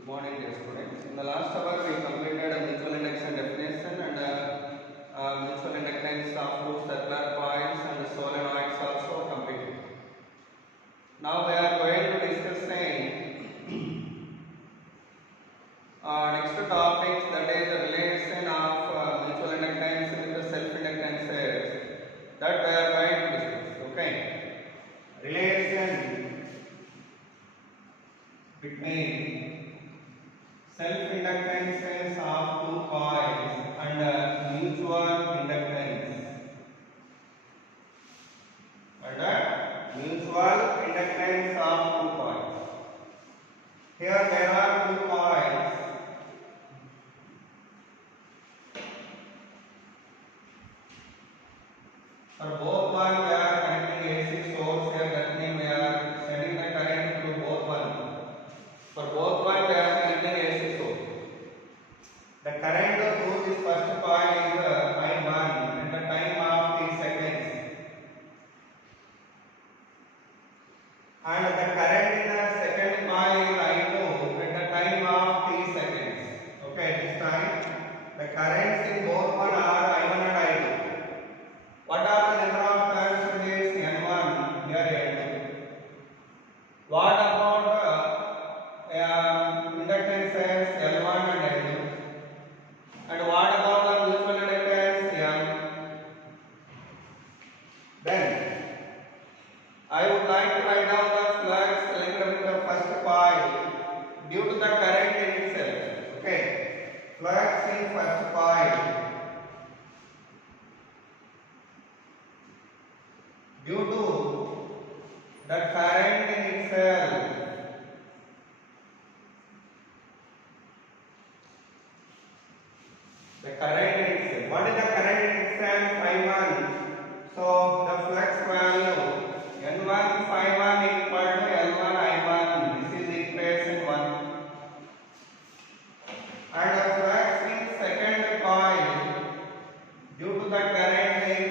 Good morning, dear students. In the last hour, we completed a mutual induction definition and mutual inductance of two circular coils and solenoids also completed. Now we are going to discuss next topic, that is the relation of mutual inductance with the self-inductances, that we are going to discuss. Okay, relation between self-inductances of two coils and mutual inductance of two coils. Here there are two coils. For both one we are connecting AC source here, that means we are sending the current to both one. For both one we are connecting AC source. The current through this first coil is I1 at the time of t seconds, and the current in the second coil is I2 at the time of t seconds. Okay, at this time the currents in both one are I1 and I2. What are the number of turns in this? N1, here N2. What about inductances L1 and L2? And what about the mutual inductance M? Then I would like to write down the flux linked with the first coil due to the current in itself. Okay, flux in first coil due to the current in itself. The current in itself. What is the current in itself? I1. So the flux value N1 Phi1 equal to L1 I1. This is equation 1. And the flux in second coil due to the current in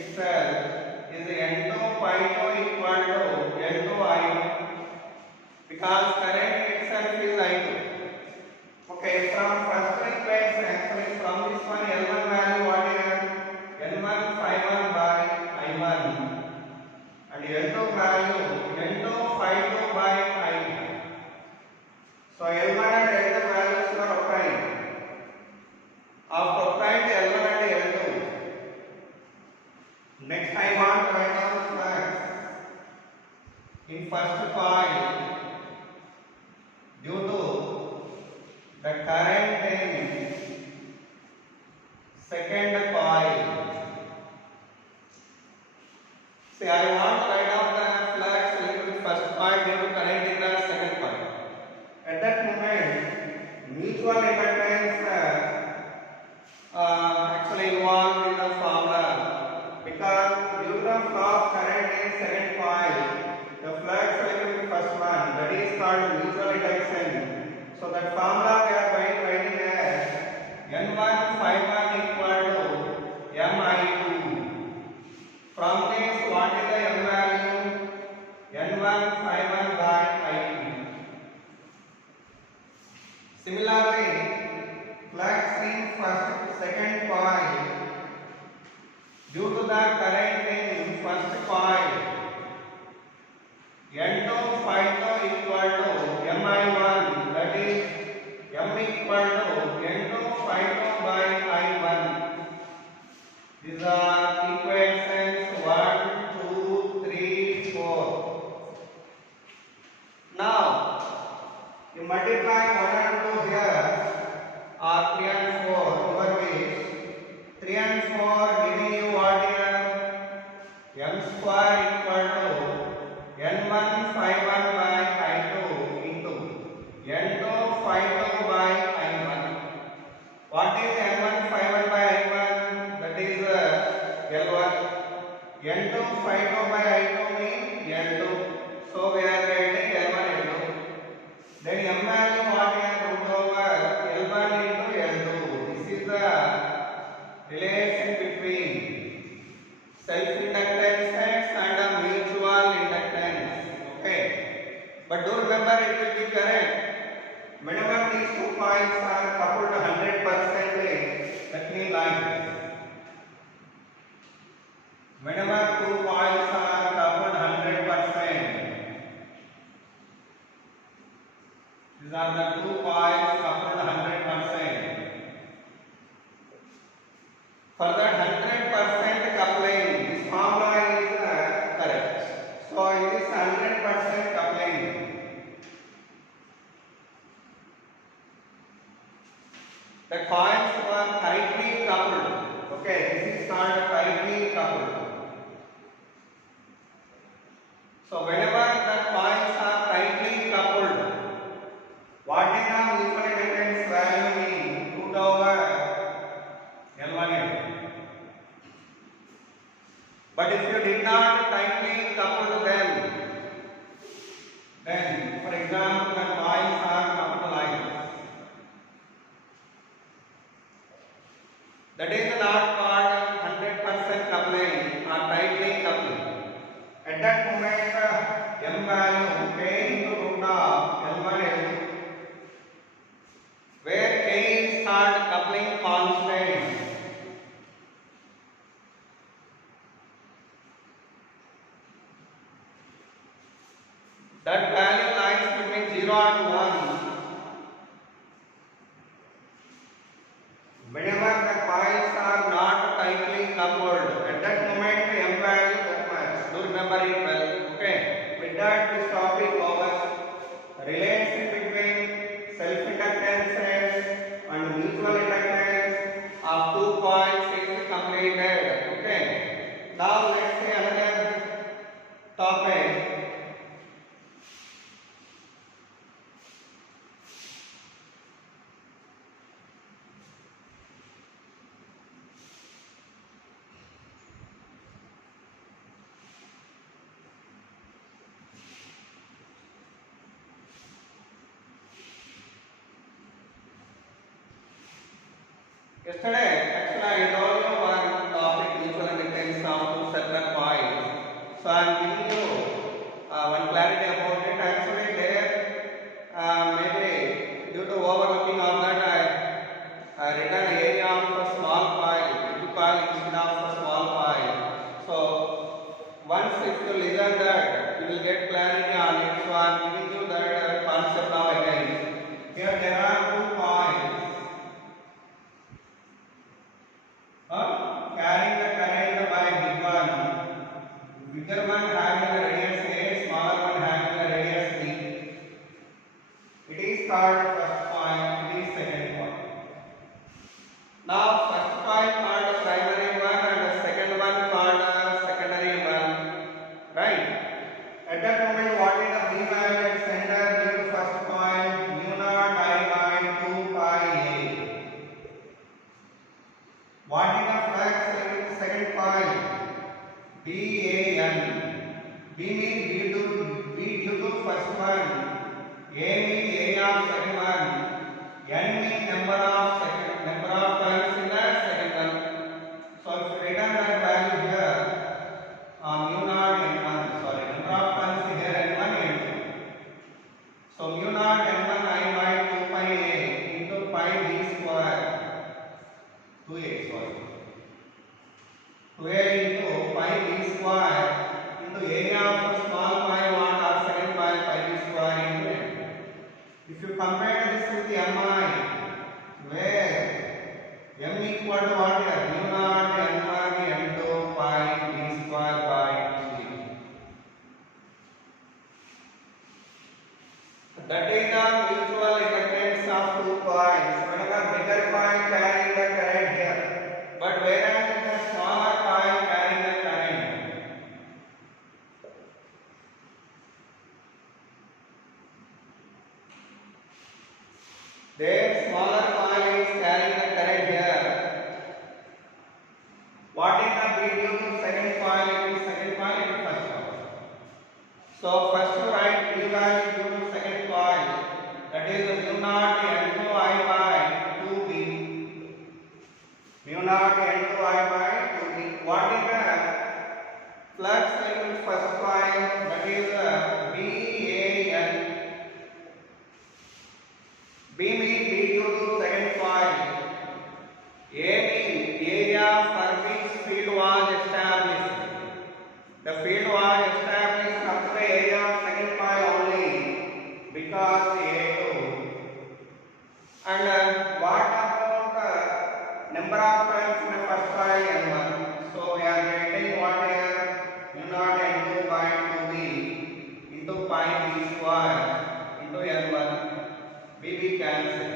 itself is N2 Phi2 equal to N2 I2, because current in itself is I2. Okay, from first equation, actually from this one L1 value what is N1 Phi1 by I1, and L2 value N2 Phi2 by I2. So L1 and L2 values are obtained. After obtained L1 and L2, next I want to write down flux in first coil due to the current in second coil. See, I want to write down the flux linked with first coil due to current in the second coil. At that moment, mutual inductance actually involved in the formula, because due to the flow of current in second coil, the flux linked with first one, that is called mutual induction. So that formula we are going to write it as N1 Phi1 equal to Mi2. From this, what is the M value? N1 Phi1 by I2. Similarly, flux in second coil due to the current in first coil, N2 Phi2 equal to Mi1, that is M equal to N2 Phi2 by I1. These are equations 1, 2, 3, 4. Now, you multiply 1 and 2 here, or 3 and 4, over which 3 and 4 giving you what here? M square equal to N1 Phi1 by I2 into N2 Phi2 by I1. What is N1 Phi1 by I1? That is L1. N2 Phi2 by I2 means N2. So we are writing L1 L2. Then M value what here? Root over L1 into L2. This is the relation between self-inductances and Whenever these two coils are coupled 100%, that means like this. Whenever two coils are coupled 100%, these are the two coils coupled 100%. For that 100% coupling, this formula is correct. So in this 100% coupling, the coils were tightly coupled. Okay, this is called tightly coupled. So whenever the coils are tightly coupled, what is the mutual inductance value in root over L1L? But if you did not tightly couple them, then for example the coils are coupled like this. That is not called 100% coupling or tightly coupling. At that moment, M value k into root of L1L, where k is called coupling constant. That value lies between 0 and 1. Whenever the coils are not tightly coupled, at that moment M value that much. Do remember it well. Okay. With that, this topic covers relation between self-inductances and mutual inductance of two coils is completed. Okay. Now let's see another topic. Yesterday, actually I told you one topic mutual inductance of two circular coils. So I am giving you one clarity about it. Actually there maybe due to overlooking of that I written area of a small coil, big coil instead of a small coil. So once if you listen that, you will get clarity on it. So I am giving you that concept now again. Here there are two coils. Carrying the current by big one, bigger one having the radius A, smaller one having the radius B. It is called first coil, it is second coil. Now first coil called the primary one and the second one called the secondary one, right? At that moment, what is the B value at center due to first coil? Mu naught I by 2 pi A. What is the flux in second coil? BAN. B means B due to first one. A means area of second one. N means number of turns in the second one. So if you return that value here, mu naught N1. Sorry, number of turns here N1 N2. So mu naught N1 I by 2 pi A into pi B square. 2a sorry. 2a into pi b square into area of small pi 1 or second pi b square into n. If you compare this with the mi, where m equal to what here? Mu naught n1 n2 pi b square by 3. That is the mutual inductance of two coils. Whenever bigger coil carrying the current here, but whereas the smaller coil carrying the current. Their smaller coil is carrying the current here. What is the B due to second coil? It is second coil, it is first coil. So first you write B value due to second coil. That is mu naught n2 I by 2b. Mu naught n2 I by 2b. What is the flux in first coil? That is BAN. B means B due to second coil. A means area for which field was established. The field was established up to the area of second coil only because A2. And what about number of turns in the first coil N1? So we are getting what here? U0 N2 by 2B into pi B square into N1. BB cancel.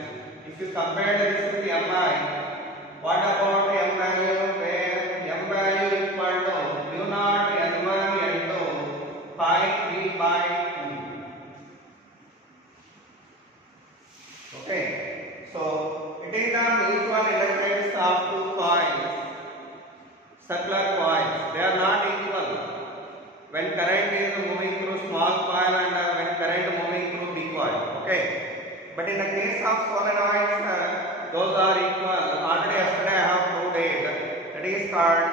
If you compare this with Mi, what about M value? Where M value equal to U0 N1 N2 pi B by 2. Okay. So it is the mutual inductance of two coils, circular coils. They are not equal. When current is moving through small coil and when current moving through big coil. Okay. But in the case of solenoids, those are equal. Already yesterday I have proved it. That is called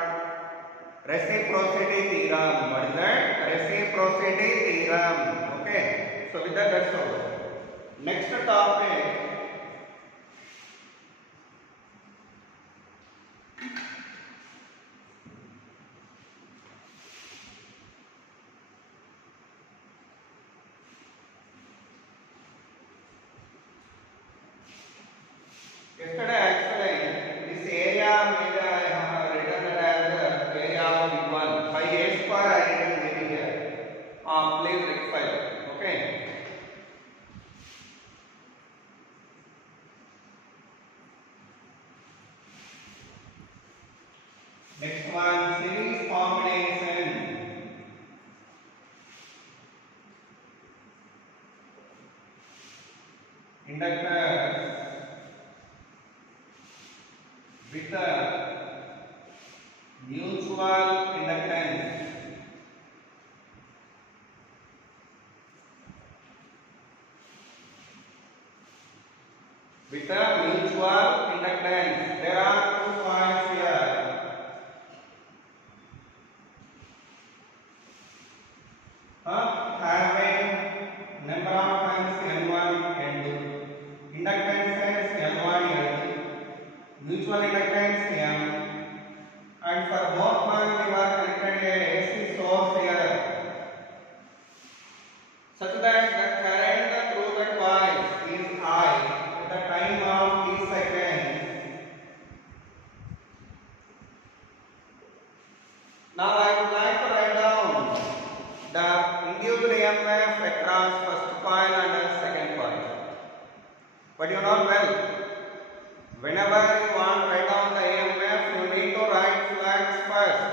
reciprocity theorem. What is that? Reciprocity theorem. Okay. So with that, that's all. Next topic. Yesterday actually this area maybe I have written it as area of V1 by A square I written maybe here. Please rectify. Okay. Next one, series combination. Inductors with the mutual inductance. With the mutual inductance. There are two points here. Having number of turns N1 N2. Inductance is N1 N2. Mutual inductance M. And for both ones we are connected a AC source here. Such that the current through the coil is I at the time of t seconds. Now I would like to write down the induced EMF across first coil and second coil. But you know well, whenever you want to write down the EMF, you need to write flux first.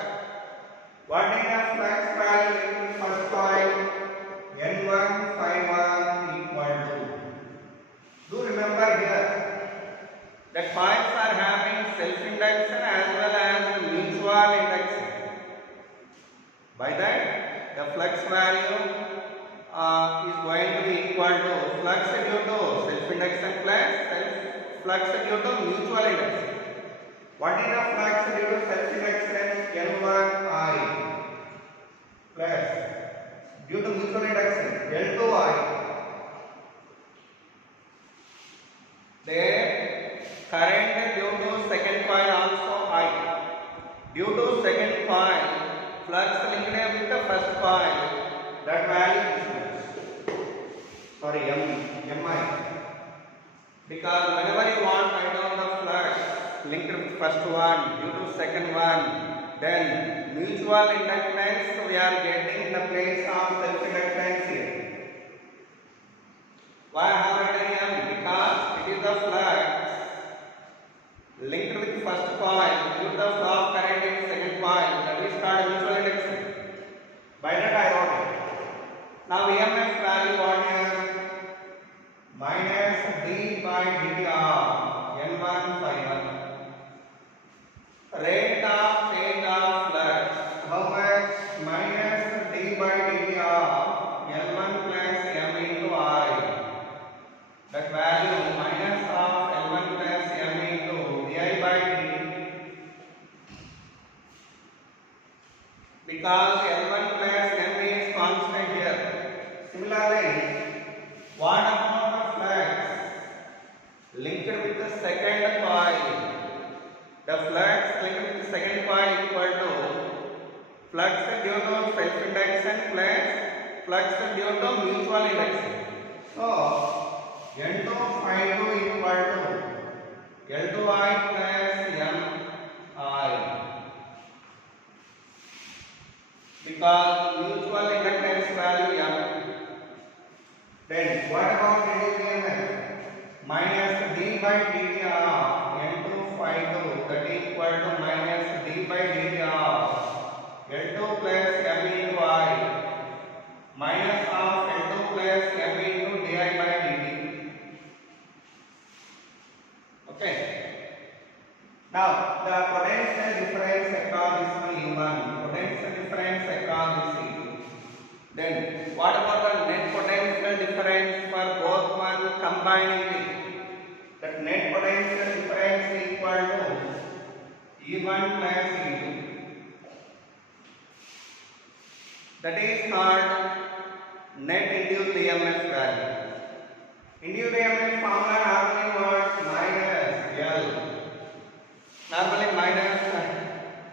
What is the flux value in first coil? N1 phi1 equal to. Do remember here that coils are having self-induction as well as mutual induction. By that, the flux value is going to be equal to flux due to self-induction plus flux due to mutual induction. What is the flux due to self-induction? N1I plus due to mutual induction L2I. There current due to second coil also I. Due to second coil, flux linked with the first coil, that value is Mi. Because whenever you want to write down the flux linked with first one due to second one, then mutual inductance we are getting in the place of self-inductance here. Why I have written M? Because it is the flux linked with first coil due to the flow of current in second coil, that is called mutual induction. By that I wrote it. Now EMF value what is? Minus d by dt of N1 phi1. Rate of change of flux. How much? Minus d by dt of L1 plus M into I. That value minus of L1 plus M into di by dt. Because L1 plus M is constant here. Similarly, what about the flux second coil. The flux linked with the second coil equal to flux due to self-induction plus flux due to mutual induction. So, N2 phi 2 equal to L2I plus Mi, because mutual inductance value M. Then what about NdVMF? Minus d by dt of N2 phi 2, that is equal to minus d by dt of L2 plus M into I minus of L2 plus M into di by dt. Okay. Now the potential difference across this one E1, potential difference across this E2. Then what about the net potential difference for both one combining it? That net potential difference is equal to E1 plus E2. That is called net induced EMF value. Induced EMF formula normally what? Minus L. Normally minus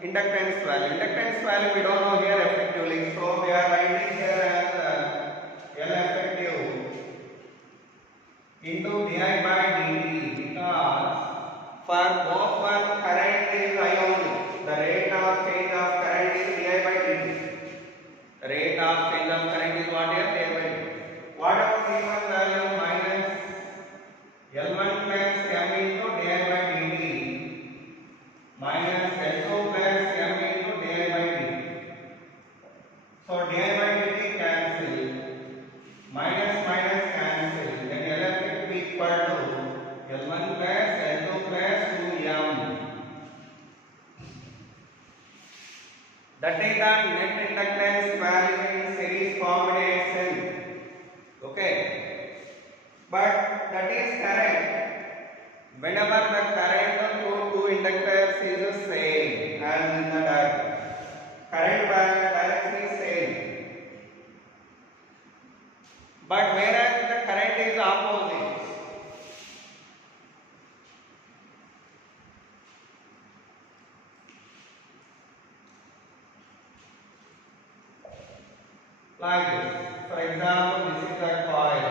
inductance value. Inductance value we don't know here effectively, so we are writing here as L effective into di by dt, because for both one current is I only. The rate of change of current is di by dt. The rate of change of current is what here? Di by dt. What about V1 value? Minus L1 plus M into di by dt minus L2 plus M into di by dt. So di by dt cancel, minus minus cancel, then L effective equal to L1 plus L2 plus 2M. That is the net inductance value in series combination. Okay, but that is correct whenever the current through two inductors is the same as in the diagram. Current direction is same, but whereas the current is opposite. Like this. For example, this is a coil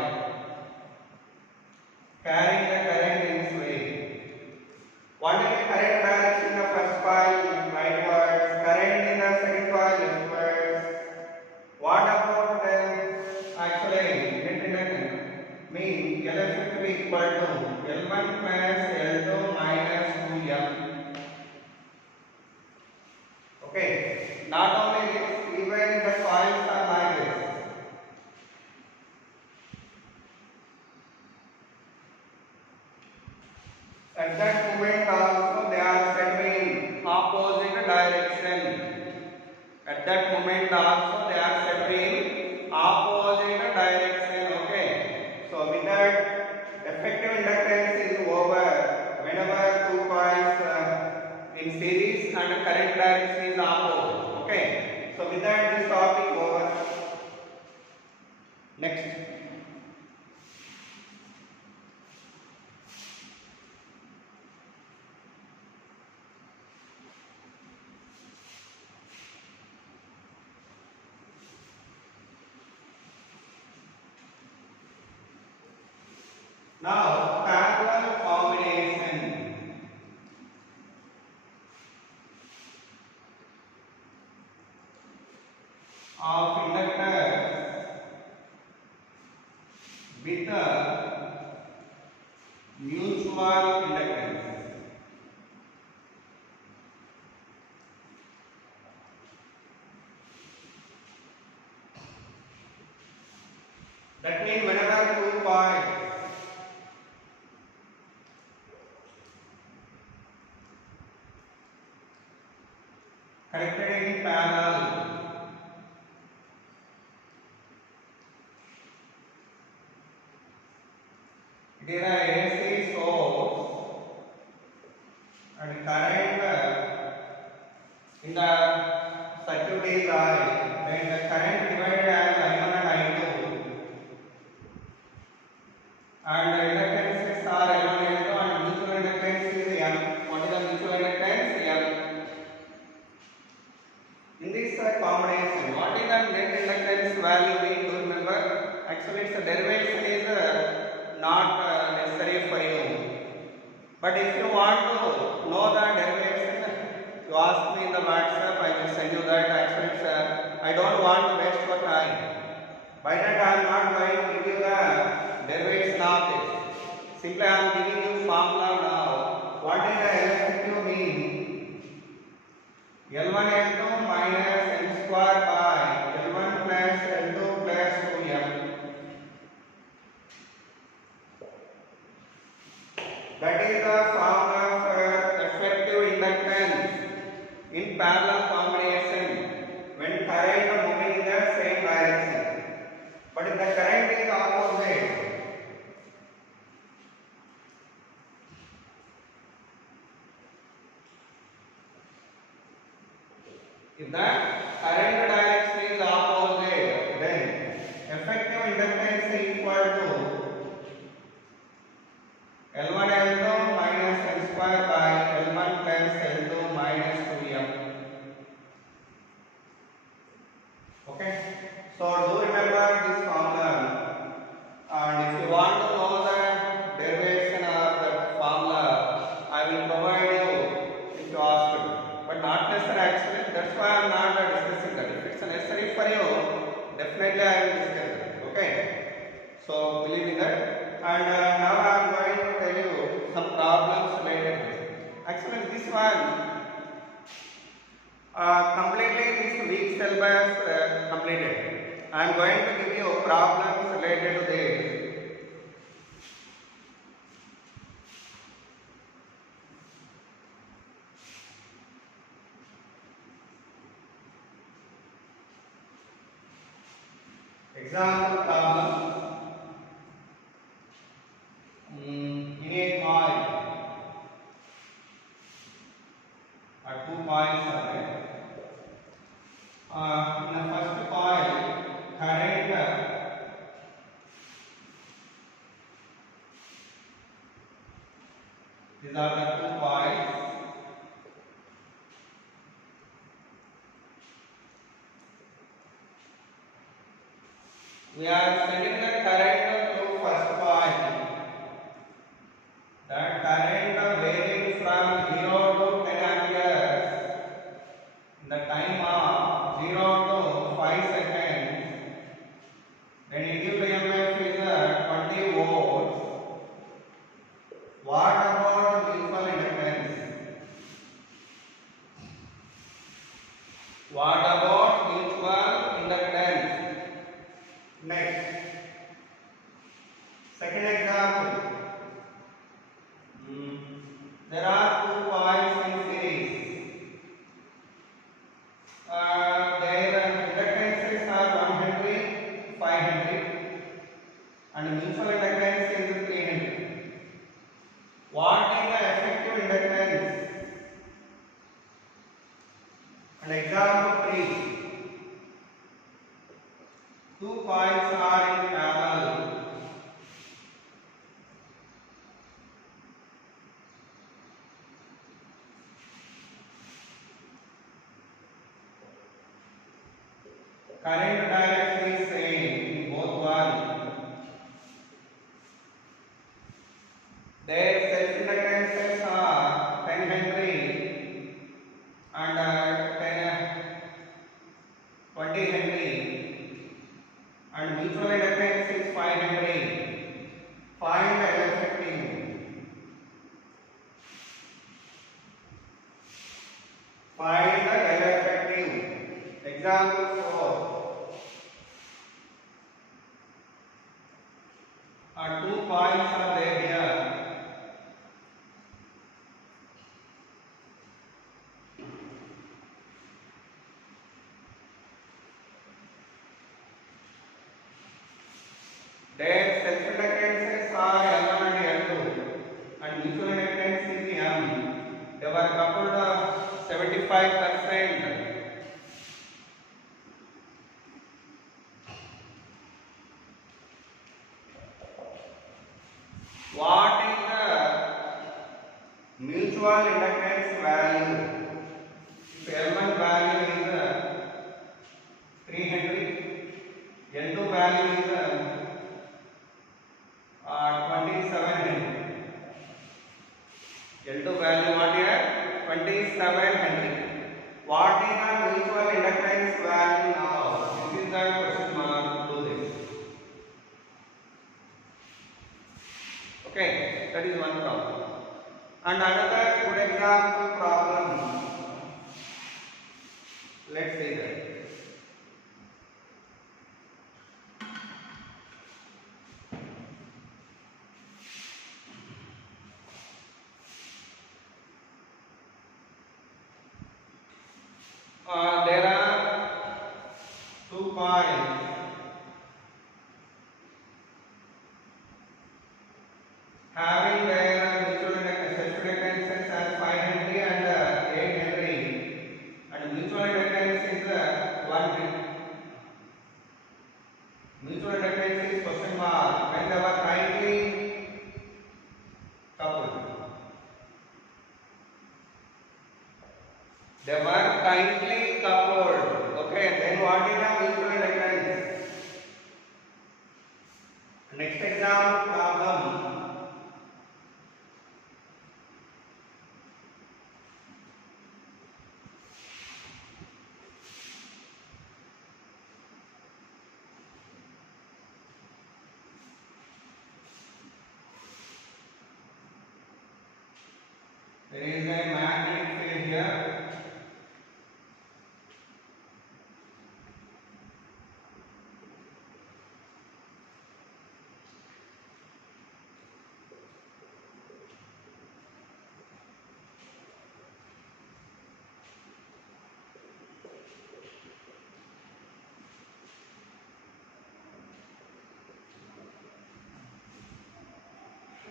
carrying the current in this way. What is the current direction in the first coil? Rightwards. Current in the second coil leftwards. What about the actually net inductance? Means L effective equal to L1 plus L2 minus 2M. Okay. Not only this, even the coils are like this. At that moment also they are set in opposite direction. At that moment also they are set in opposite direction. Okay. So with that, effective inductance is over whenever two coils in series and current direction is opposite. Okay. So with that, this topic over. Next. Now, parallel combination. Of inductors with a mutual inductance. That means whenever two coils connected in parallel, there are AC source and current in the circuit is I, then the current divided as I1 and I2, and the inductances are L1 L2 and mutual the mutual inductance? M. In this combination, what is the net inductance value? We do remember. Actually, its derivation is not necessary for you. But if you want to know the derivation, you ask me in the WhatsApp. I will send you that. Actually, I don't want to waste your time. By that, I am not going to give you the derivation of this. Simply, I am giving you formula now. What is the L effective mean? L1 L2 minus M square by L1 plus L2 plus 2M. That is the formula for effective inductance in parallel combination when current moving in the same direction. But if the current is opposite, if the current direction is opposite, then effective inductance is equal to L1 L2 minus M square by L1 plus L2 minus 2M. Okay. So do remember this formula, and if you want to know the derivation of the formula, I will provide you if you ask me. But not necessary actually. That's why I am not discussing that. If it's necessary for you, definitely I will discuss it. Okay. So believe in that. And now I am going to tell you some problems related to this. Actually, this one completely this week syllabus completed. I am going to give you problems related to this. Example problem. In a coil, 2 coils are there. In the first coil, current these are the 2 coils. We are sending the current through first coil. That current varies from 0 to 10 amperes in the time of 0 to 5 seconds. Then induced EMF is 20 volts. What about mutual inductance? What about mutual inductance? Next, second example. There are 2 coils in series. Their inductances are 1 Henry, 5 Henry, and mutual inductance is 3 Henry. What is the effective inductance? And example 3. 2 coils are in parallel. Current direction is same in both one. Their self-inductances are 10 Henry and 20 Henry, and mutual inductance is 5 Henry. Find L effective. Find the L effective. Example 4. 2 coils are there here. Their self-inductances are L1 and L2, and mutual inductance is M. They were coupled 75%. What is the mutual inductance value. If L1 value is 3 Henry, L2 value is 27 Henry. L2 value what here? 27 Henry. What is the mutual inductance value now? This is the question mark. Do this. Okay, that is one problem. And another good example problem. Let's see that. There are two coins having their mutual inductance as 5 Henry and 8 Henry, and mutual inductance is 1 Henry. Mutual inductance is question mark when they were tightly coupled. They were tightly coupled. Okay, then what is the mutual inductance? Next example problem. There is a magnetic field here.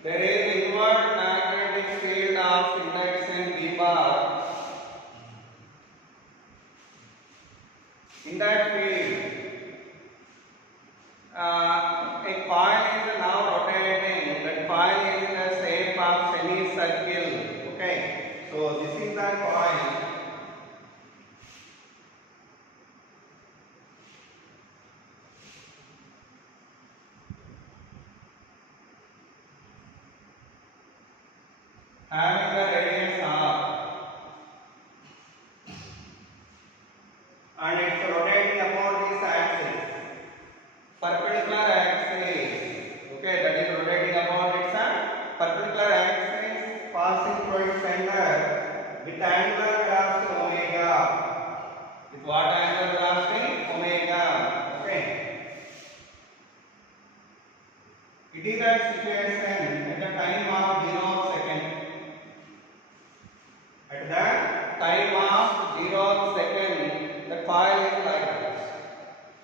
There is inward magnetic field of induction V bar. In that field, a coil is now rotating. That coil is in the shape of semicircle. Okay, so this is the coil. Having the radius r, and it's rotating about this axis, perpendicular axis. Okay, that is rotating about its perpendicular axis, passing through its center with angular velocity omega. With what angular velocity? Omega. Okay. It is that situation at the time of 0 second. At the time of 0 second, the coil is like this,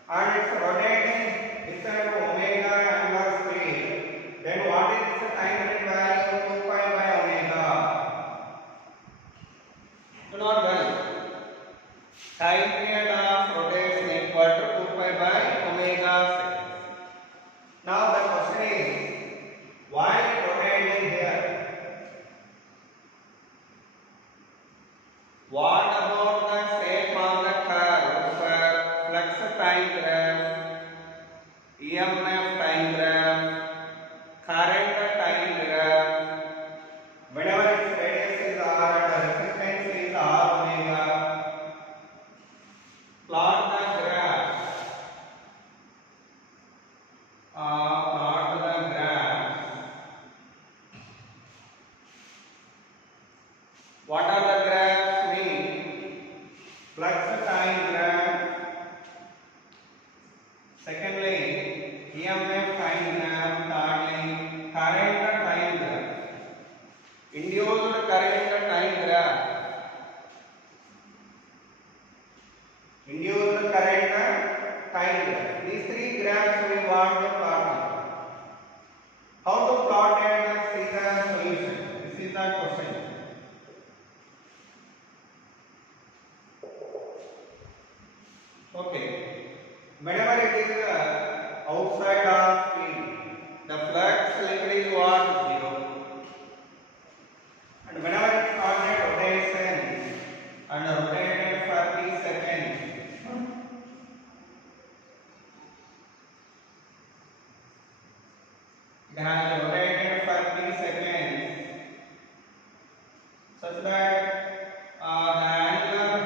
and it's rotating with an omega angular speed. Then what is the time rate value? 2 pi by omega. Do not well. Time period of rotation equal to 2 pi by omega seconds. Now the question is, why rotating here? What about the shape of the curve? Flux time graph, EMF time graph, current time graph. Whenever its radius is r and the resistance is r omega, plot the graph. Plot the graph. What are the graphs? Flux time graph. Secondly, EMF time graph. Thirdly, current time graph. Induced current time graph. Induced current time graph. These three graphs we want to plot. How to plot and see the solution? This is the question. Okay. Whenever it is outside of field, the flux linked is what? 0. And whenever has rotated for t seconds such that the angular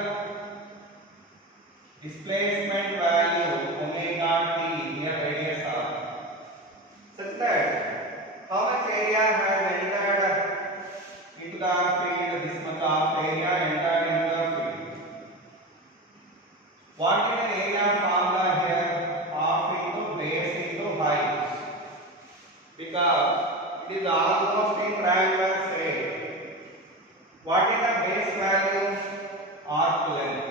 displacement value omega t here radius r such that how much area has entered into the field, this much of area entered into the field. What is the area formula here? Half into base into height, because it is almost in triangular shape. What is the base value? Arc length.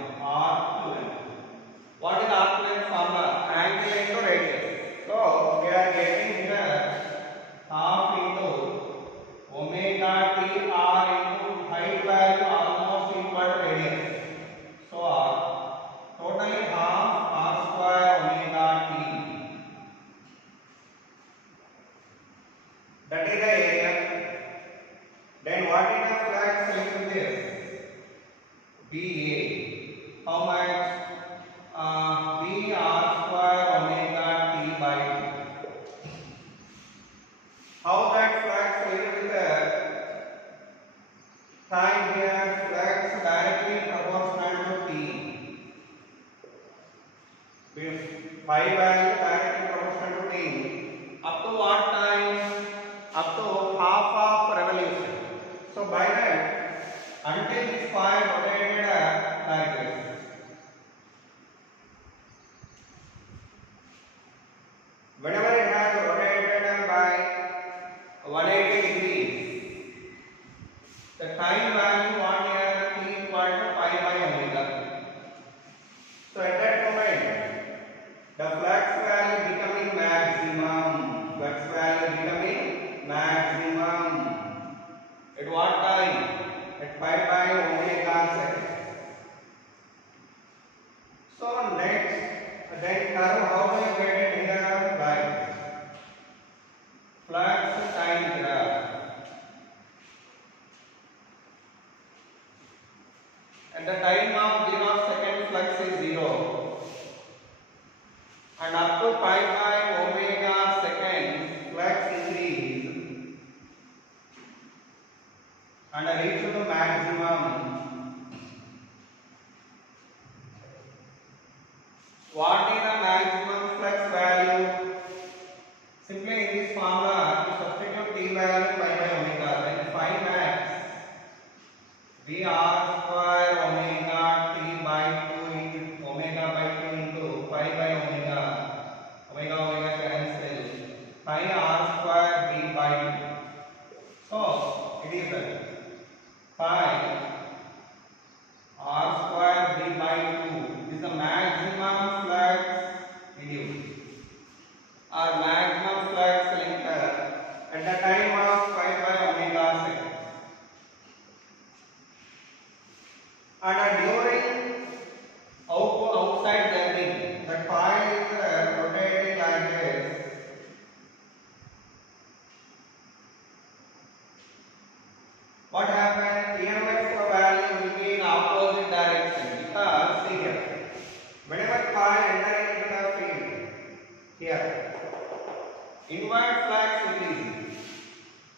What is arc length formula? Angle into radius. So we are getting here half into omega t r into height value almost equal to radius. So totally half r square omega t. That is the area. Then what is the flux linked to this? BA. How much? B r square omega t by 2. How that flux linked with the time here? Flux directly proportional to t. Pi value directly proportional to t. Up to what time? Up to half of revolution. So by that, until this coil rotated like this. Whenever it has rotated by 180 degrees, the time value on here t equal to pi by omega. So at that moment, the flux value becoming maximum. At what time? At pi by omega second. So next, then curve, how do you get it here? By flux time graph. At the time of 0 second, flux is 0. And up to pi by omega second, flux increase and reach to maximum. What is the maximum flux value? Simply in this formula, you substitute t value pi by omega, then phi max v r square omega t by 2 into omega by 2 into pi by omega. Omega cancel. Pi r square b by 2. So it is pi r square b by 2 is the maximum flux induced or maximum flux linked at the time of pi by omega second. And during outside journey, the coil is rotating like this. What happens? EMF value will be in opposite direction, because see here, whenever coil entering into the field, here, inward flux increases.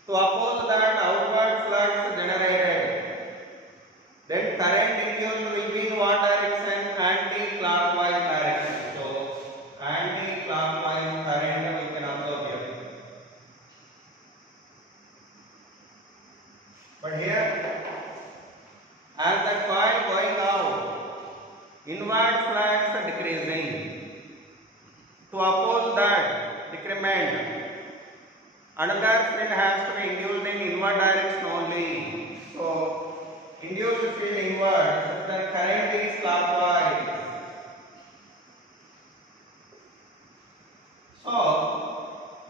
To oppose that outward flux generated, then current induced will be in what direction? Anti-clockwise direction. So anti-clockwise current we can observe here. But here, as the coil going out, inward flux decreasing. To oppose that decrement, another field has to be induced in inward direction only. So induced field inward, the current is clockwise. So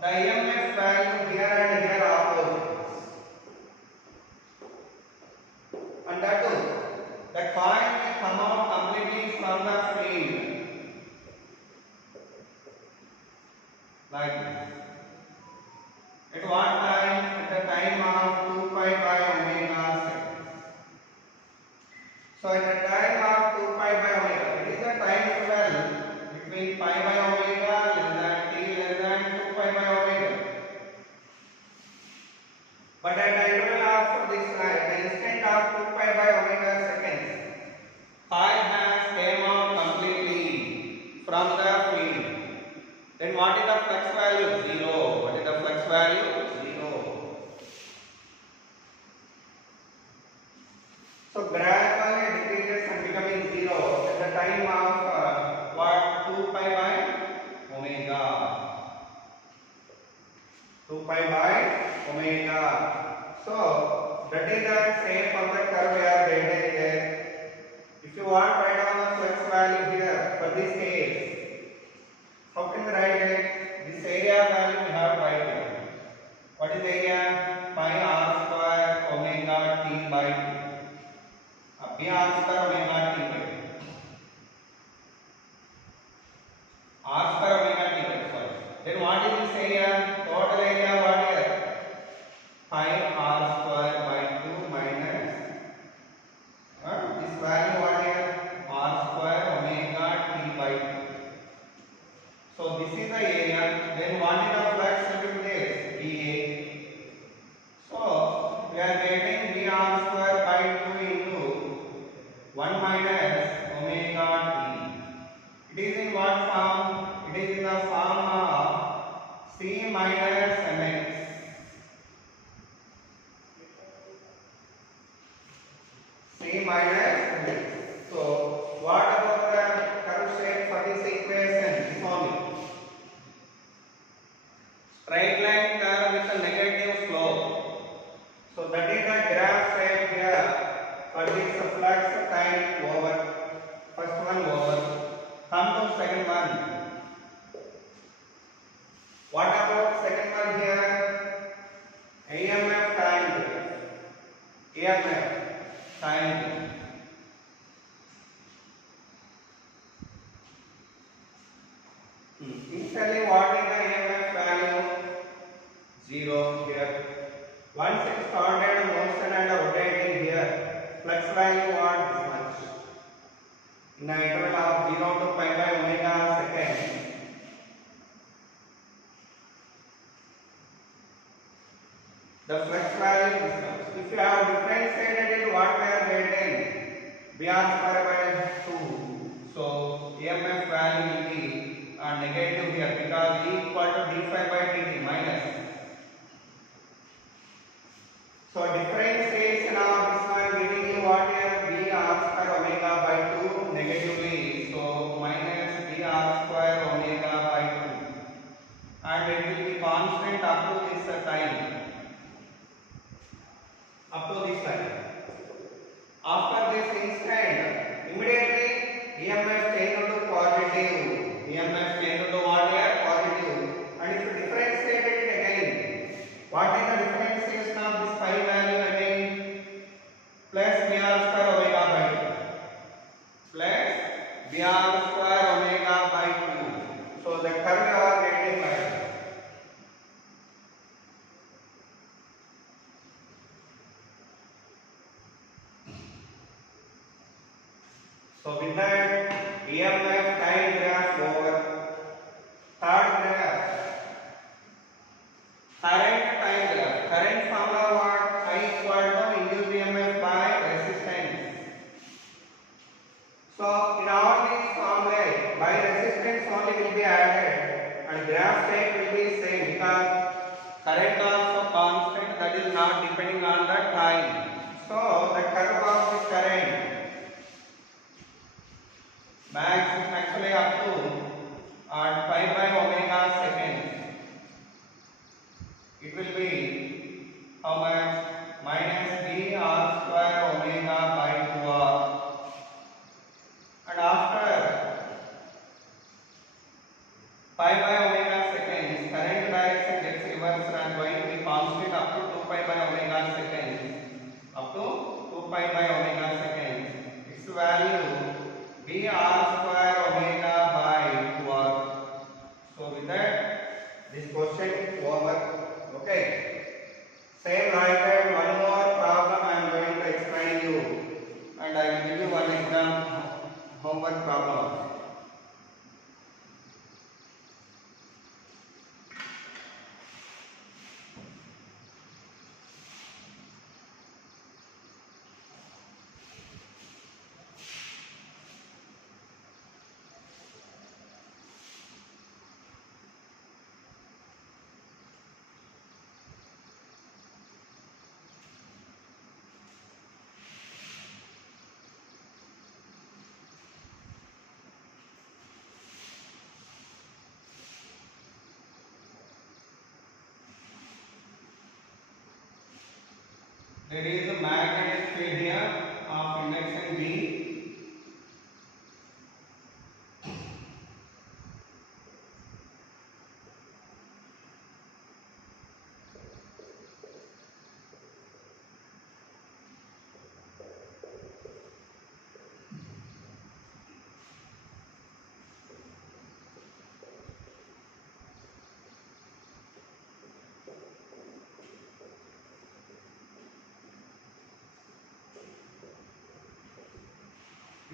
the EMF value here and here are opposite. And that too, the coil will come out completely from the field like this. At what time? At the time of 2 pi by omega second. So at the time of 2 pi by omega, it is the time interval between pi by omega less than t less than 2 pi by omega. But at the interval of this the instant of 2 pi by omega seconds, pi has came out completely from the field. Then what is the flux value? 0. What is the flux value? 0. So gradually decreases and becoming 0 at the time of what? 2 pi by omega. 2 pi by omega. So that is the shape of the curve we are getting here. If you want to write down the flux value here for this case, how can we write it? This area value we have to write it. What is area? Pi r square omega t by 2. Pi r square omega t by 2. R square omega t by 2. Sorry. Then what is this area? Total area what is? Pi r square by 2 minus this value what is? R square omega t by 2. So this is the area. Then what is the flux into this? dA. So we are getting d r square by 2 into 1 minus omega t. It is in what form? It is in the form of C minus mx. C minus mx. So what about the curve shape for this equation? This only. Straight line curve with a negative slope. So that is the graph shape here for this flux time over. First one over. Come to second one. What about second one here? AMF time. AMF time. Initially, what is the AMF value? 0 here. Once it started motion and rotating here, flux value what? This much. In the interval of 0 to pi by omega second. The flux value is this much. If you have differentiated it, what we are getting? Br square by 2. So EMF value will be negative here because E equal to d phi by dt minus. So differentiation of this one giving you what is Br square omega by 2 negatively. So minus Br square omega by 2. And it will be constant up to this time. Up to this time. After this instant, immediately EMF change to positive. EMF change to what here? Positive. And if you differentiate it again, what is the differentiation of this pi value again? Plus Br square omega by 2. Plus Br square omega by 2. So the curve you are getting like that. So with that, EMF time graph over. Third graph, current time graph. Current formula what? I equal to induced EMF by resistance. So in all these formulae, by resistance only will be added, and graph shape will be same because current also constant, that is not depending on the time. So the curve of this current max actually up to pi by omega second. It will be how much? Minus Br square omega by 2r. And after pi by omega seconds, current direction gets reversed and going to be constant up to 2 pi by omega seconds. Up to 2 pi by omega seconds. Its value Br square omega by 2r. So with that, this question over. Okay. Same like that, one more problem I am going to explain you. there is a magnetic field here of induction B.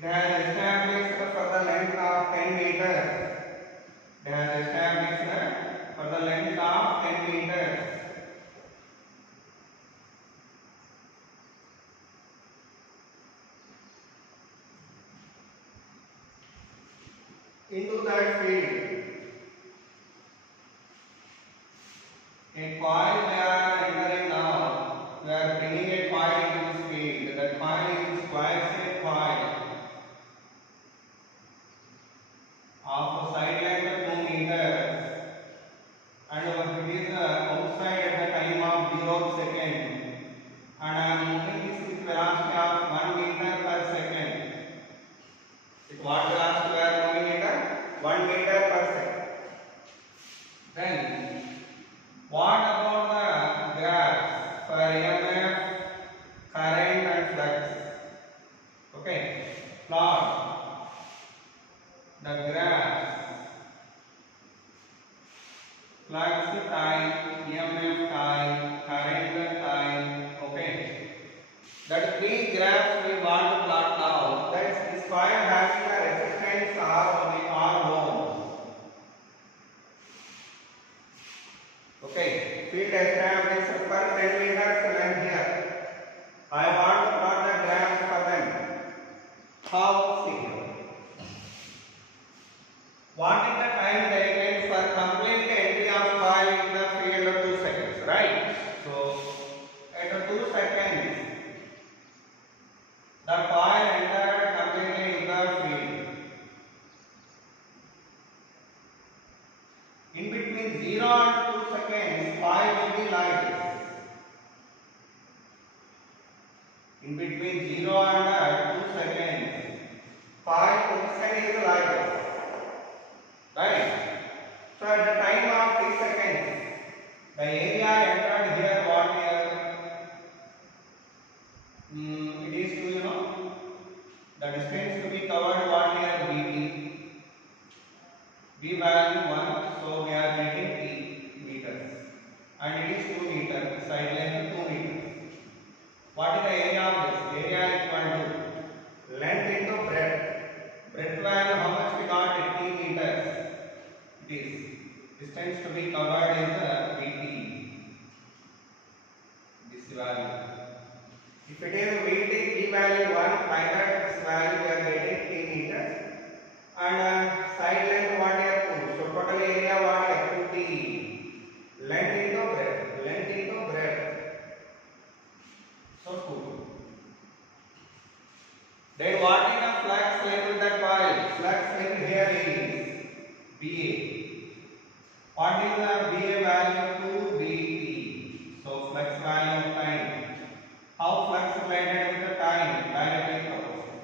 It has established for the length of 10 meters. It has established for the length of 10 meters. Into that field, a coil they are entering now. We are bringing a coil into this field. That coil is square-shaped coil of side length 2 meters, and it is outside at the time of 0 second, and I am moving this with velocity of 1 meter per second. With what velocity we are moving it at? 1 meter per second. Then what about the graph for EMF, current and flux? Okay, plot the graph, flux time, EMF time, current time. Okay, that three graphs we want to plot now. That this coil having a resistance of the R ohm. Okay, field established for 10 meters length here. I want to plot the graph for them. How? See. What is the time taken for complete entry of coil in the field of 2 seconds, right? So, at 2 seconds, the coil entered completely in the field. In between 0 and 2 seconds, coil will be like this. In between 0 and 2 seconds, coil position is like this. Right? So at the time of 3 seconds, the area entered here, what here? It is to, the distance to be covered, what here? Bt. B value 1, so we are getting T meters. And it is 2 meters, side length 2 meters. What is the area of this? Area equal to length into breadth. Breadth value, how much we got? 80 meters. It is distance to be covered is Bt. This value. If it is Bt, B value 1, by that this value we are getting T meters. And side length what here 2. So total area what here 2T. Length into breadth. Length into breadth. So 2. Then what is the flux length of the coil? Flux length here is Ba. What is the Ba value? 2 dt. So flux value of time. How flux related with the time? Directly proportional.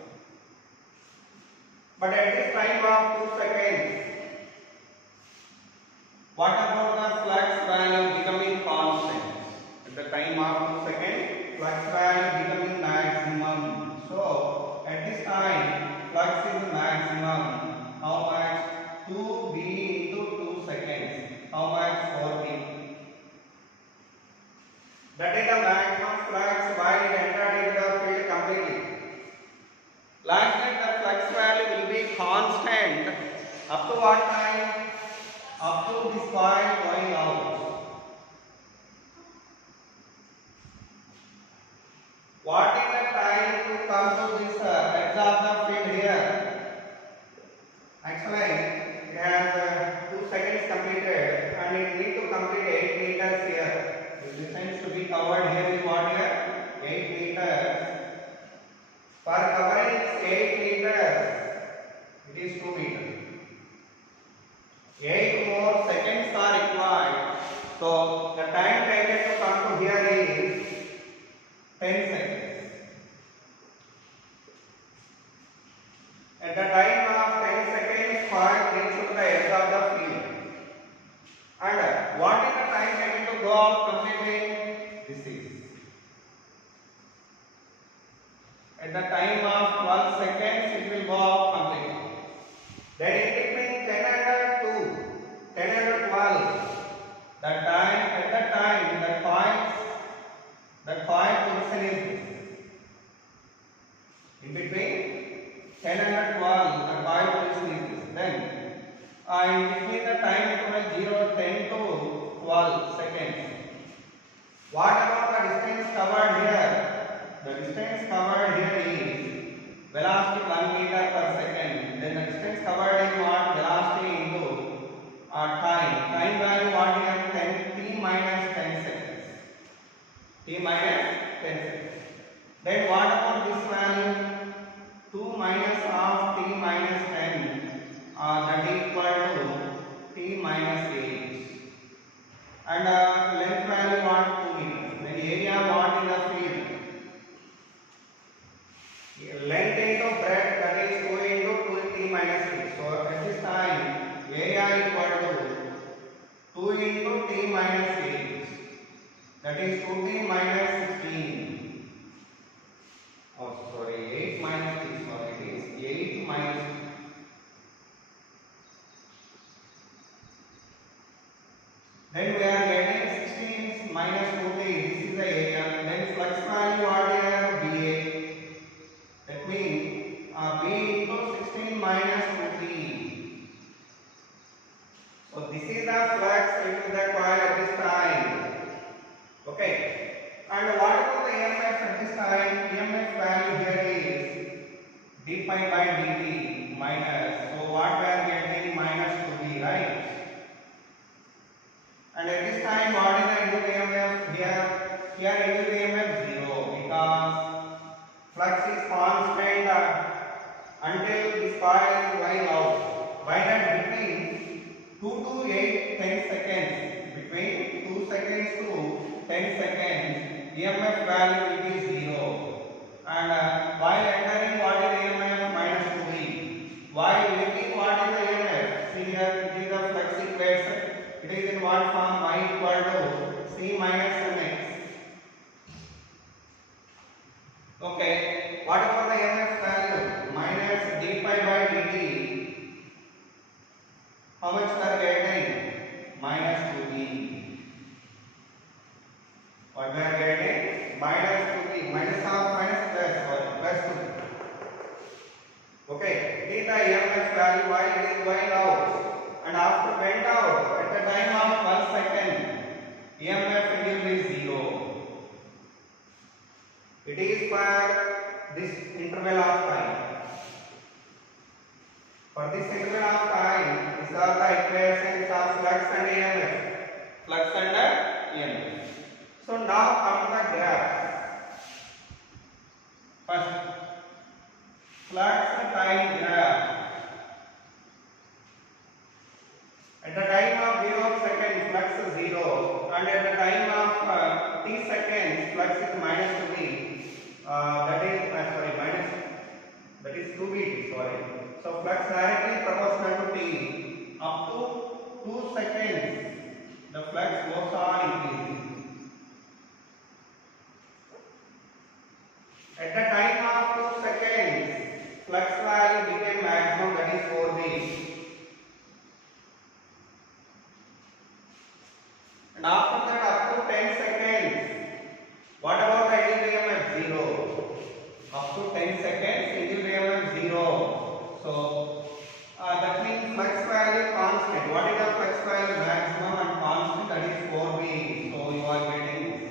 But at this time of 2 seconds, what about the flux value becoming constant? At the time of 2 seconds, flux value becoming maximum. So at this time, flux is maximum. How much? 2b into 2 seconds. How much? 4b. That is the maximum flux while it entered into the field completely. Like that, the flux value will be constant up to what time? Up to this coil going out. What is the time to come to this edge of the field here? Actually, it has 2 seconds completed and it needs to complete 8 meters here. The distance to be covered here is what here? 8 meters. For covering this 8 meters, it is 2 meters. 8 more seconds are required. So the time taken to come to here is 10 What about the distance covered here? The distance covered here is velocity 1 meter per second. Then the distance covered is what? Velocity into time. Time value what here? 10 t minus 10 seconds. T minus 10 seconds. Then what about this value? 2 minus half t minus 10 that is equal to t minus 8. And length value what? 2 meters. Then area what in the field? Length into breadth that is 2 into 2t minus 6. So at this time area equal to 2 into t minus 8. That is 2t minus 16. Oh sorry, 8 minus 6. Sorry, it is 8 minus 6. Then we are getting 16 minus 2t. This is the area. Then flux value what here? BA. That means B into 16 minus 2t. So this is the flux into the coil at this time. Okay. And what about the EMF at this time? EMF value here is d pi by dt minus. So what we are getting? Minus 2b, right? And at this time, what is the induced EMF? Here induced EMF 0 because flux is constant until this coil is going out. By that between 2 to 8 10 seconds, between 2 seconds to 10 seconds, EMF value will be 0. And while entering, what is EMF? Minus 2b. While leaving, what is the EMF? See here, it is the flux equation. It is in what form? Y equal to C minus mx. Okay. What about the EMF value? Minus d pi by dt. How much we are getting? Minus 2b. What we are getting? Minus 2b. Minus half minus plus. Sorry, plus 2b. Okay. This is the EMF value while it is going out. And after went out, at the time of 1 second, EMF induced is 0. It is for this interval of time. For this interval of time, these are the equations of flux and EMF. Flux and EMF. So now come to the graph. First, flux time graph. At the time of 0 seconds, flux is 0, and at the time of t seconds, flux is minus 2b. That is 2b. Sorry. So flux directly proportional to t. Up to 2 seconds, the flux goes on increasing. At the time of 2 seconds, flux value became maximum. That is 4b. And after that, up to 10 seconds, what about the induced EMF? 0. Up to 10 seconds, induced EMF 0. So that means flux value constant. What is the flux value? Maximum and constant, that is 4b. So you are getting this.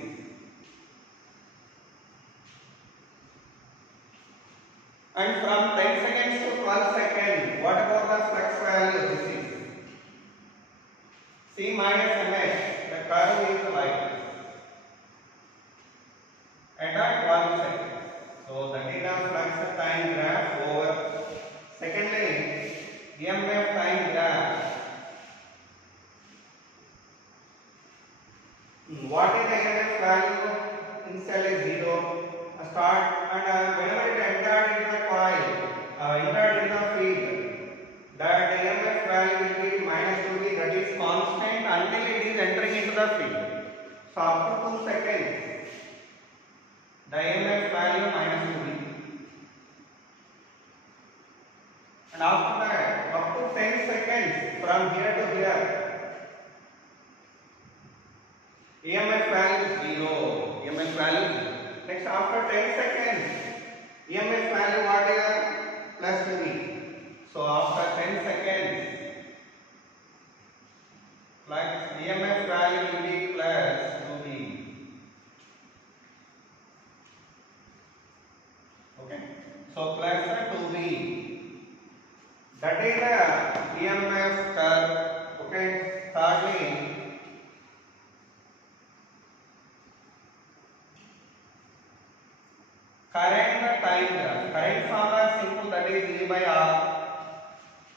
And from 10 seconds to 12 seconds, what about the flux value? This is C minus mx. The curve is like this. At 12 seconds. So that is the flux time graph over. Secondly, EMF time graph. What is the EMF value? Initially 0. Start and whenever it entered into the coil, entered in the field, that EMF value will be minus 2b. That is constant until it is entering into the field. So after 2 seconds, the EMF value minus 2b. And after that, up to 10 seconds, from here to here, EMF value is 0. EMF value is 0. Next, after 10 seconds, EMF value what is plus 2b. So after 10 seconds, flux EMF value will be plus 2b. So plus 2V. That is the EMF curve. Okay. Thirdly, current time graph. Current formula is simple, that is E by R.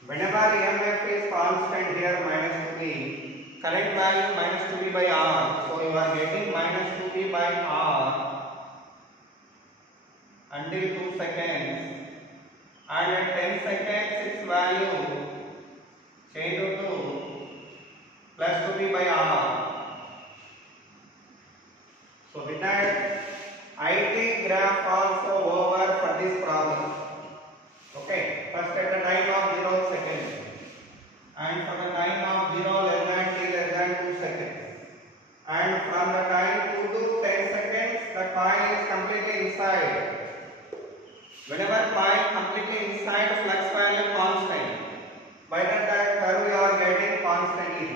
Whenever EMF is constant here minus 2V, current value minus 2V by R. So you are getting minus 2V by R until 2 seconds. And at 10 seconds its value change to plus 2V by R. So with that, IT graph also over for this problem. Okay, first at the time of 0 seconds and for the time of 0 less than t less than 2 seconds, and from the time 2 to 10 seconds the coil is completely inside. Whenever coil completely inside, flux value constant. By that curve you are getting constantly.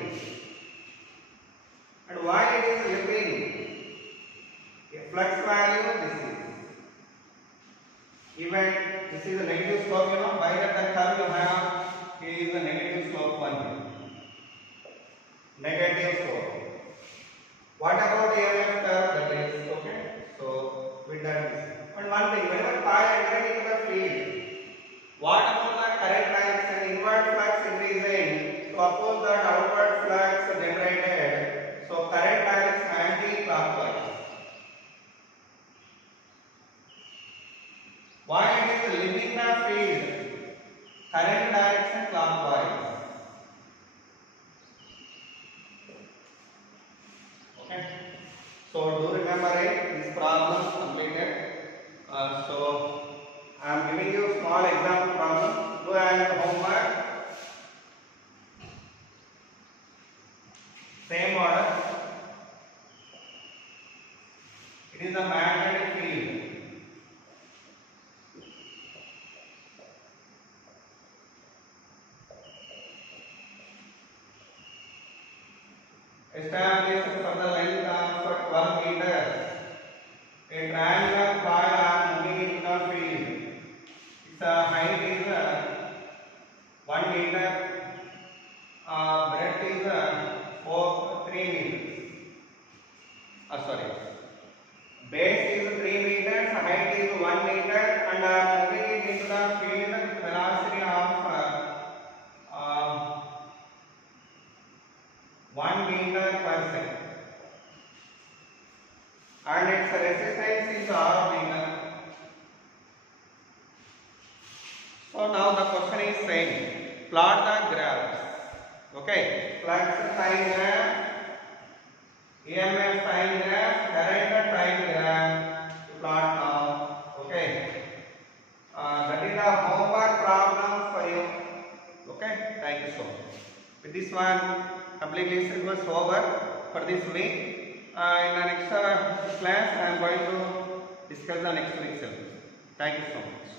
And while it is living, a flux value this is. Even this is a negative slope, by that curve you have is a negative slope one. Negative slope. What about the EMF curve? That is okay. So we done this. And one thing, whenever coil entering into the field, what about the current direction? Inward flux increasing to oppose that outward flux generated. So current direction anti-clockwise. While it is leaving the field, current direction clockwise. Okay. So do remember it. This problem completed. So I am giving you small example problem. Do as homework. Same order. It is a magnetic field. Established for the length of 12 meters. A triangular coil are moving in the field. Its height is 1 meter. Breadth is 3 meters. Sorry. Base is 3 meters. Height is 1 meter, and moving it into the field with velocity of 1 meter per second. And its resistance is R meter. So now the question is saying, plot the graphs. Okay, flux time graph, EMF time graph, current time graph. Plot now. Okay, that is the homework problem for you. Okay, thank you so much. With this one, completely syllabus over for this week. In the next class, I am going to discuss the next week's syllabus. Thank you so much.